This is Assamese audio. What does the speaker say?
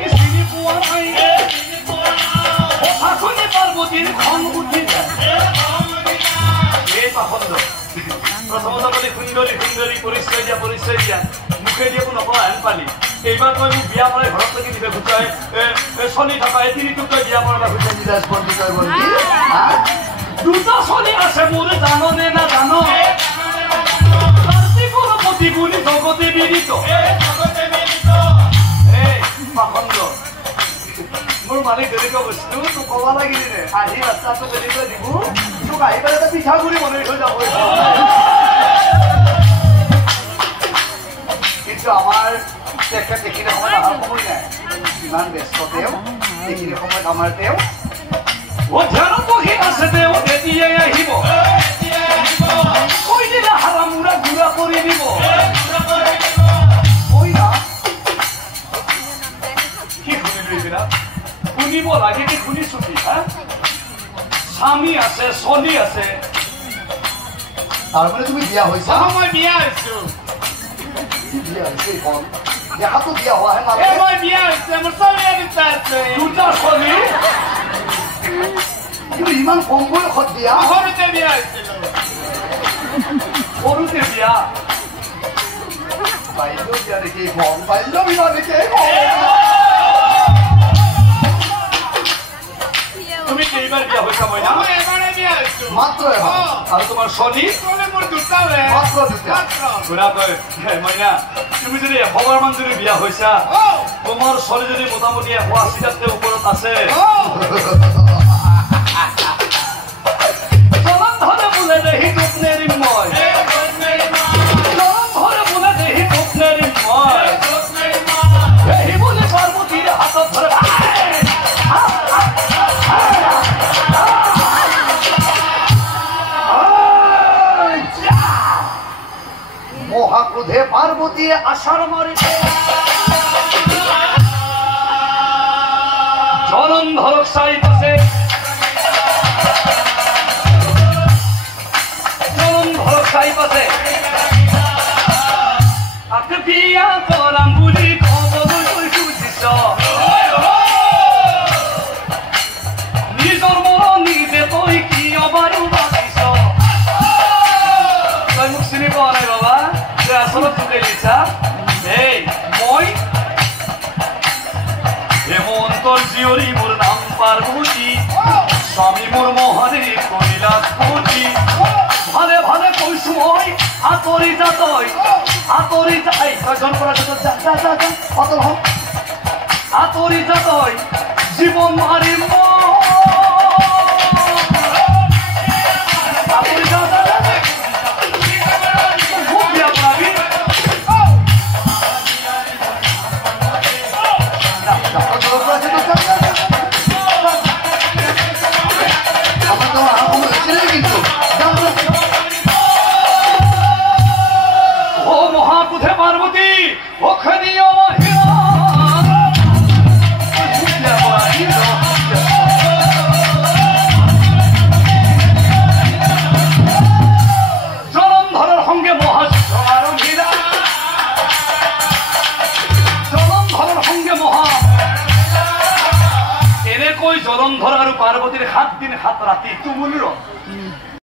কি চিনি পোৱা নাই কথা শুনি পাৰ্বতীৰ খং উঠি যায় এই পাখন্দ প্ৰথমত আপুনি সুন্দৰী সুন্দৰী পৰিচয় দিয়া মুখে দিয়ে নকওঁ হেন পালি এইবাৰ তই মোক বিয়া পৰাই ঘৰত লাগি দিবে গুচাই চলি থকা এতিৰিটোক তই বিয়া পৰাই গুচাই দিলাস বন্দী তই বন্দী দুটা চলি আছে মোৰ জাননে না জানো কাৰ্তিকৰপতি বুলি জগতে বিদিত এই পাখন্দ মোৰ মালিক যেনেকুৱা বস্তু তোক ক'ব লাগিলি নে আহি ৰাস্তাটো বেলিকৈ দিব তোক আহি পেলাই এটা পিঠাগুৰি বনাই থৈ যাব কিন্তু আমাৰ তেখেত এইখিনি সময়ত অহাৰ সময় নাই ইমান ব্যস্ত তেওঁ এইখিনি সময়ত আমাৰ তেওঁ ধ্যানত বহি আছে তেওঁ এতিয়াই আহিব কৈ দিলে হাৰামোৰা গুড়া কৰি দিব কৈ না কি শুনিলো এইবিলাক শুনিব লাগে কি শুনিছো কি হা স্বামী আছে চলি আছে তাৰমানে তুমি বিয়া হৈছা মই বিয়া হৈছো দেখাতো বিয়া হোৱাহে নালাগে মই বিয়া হৈছে মোৰ চলি আছে দুটা চলি কিন্তু ইমান কম বয়সত বিয়া সৰুতে বিয়া হৈছিলো সৰুতে বিয়া বাল্য বিয়া দেখি কম বাল্য বিয়া দেখি তুমি কেইবাৰ বিয়া হৈছা মই না এবাৰে বিয়া হৈছো মাত্ৰ এবাৰ আৰু তোমাৰ চলি মোৰ দুটা মাত্ৰ দুটা ঘূৰা তই মইনা তুমি যদি এশবাৰ মান যদি বিয়া হৈছা তোমাৰ চলি যদি মোটামুটি 180টাতকৈ ওপৰত আছে জলন ধৰে বোলে দেহি তোক নেৰিম মই জলন ধৰে বোলে দেহি তোক নেৰিম মই দেহি বোলে পাৰ্বতীৰ হাতত ধৰে মহাক্ৰোধে পাৰ্বতীয়ে আছাৰ মাৰিছে জলন্ধৰক চাই পাছে জলন্ধৰক চাই পাছে তাকে বিয়া কৰাম বুলি ক'বলৈ খুজিছ নিজৰ মন নিজে তই কিয় বাৰু ভাবিছ তই মোক চিনি পোৱা নাই বাবা আচলত তোকে লিখা এই মই হেমন্তৰ জীয়ৰী মোৰ নাম পাৰ্বতী স্বামী মোৰ মহাদেৱ কৈলাসপতি ভালে ভালে কৈছো মই আঁতৰি যা তই আঁতৰি যা তই পৰা অতল হ আঁতৰি যা তই জীৱন মাৰিম আঁতৰি যা মহাক্ৰোধে পাৰ্বতী অখনীয় জলন্ধৰৰ সংগে মহাযুদ্ধ আৰম্ভিলা জলন্ধৰৰ সংগে মহা এনেকৈ জলন্ধৰ আৰু পাৰ্বতীৰ 7 দিন 7 ৰাতি তুমুল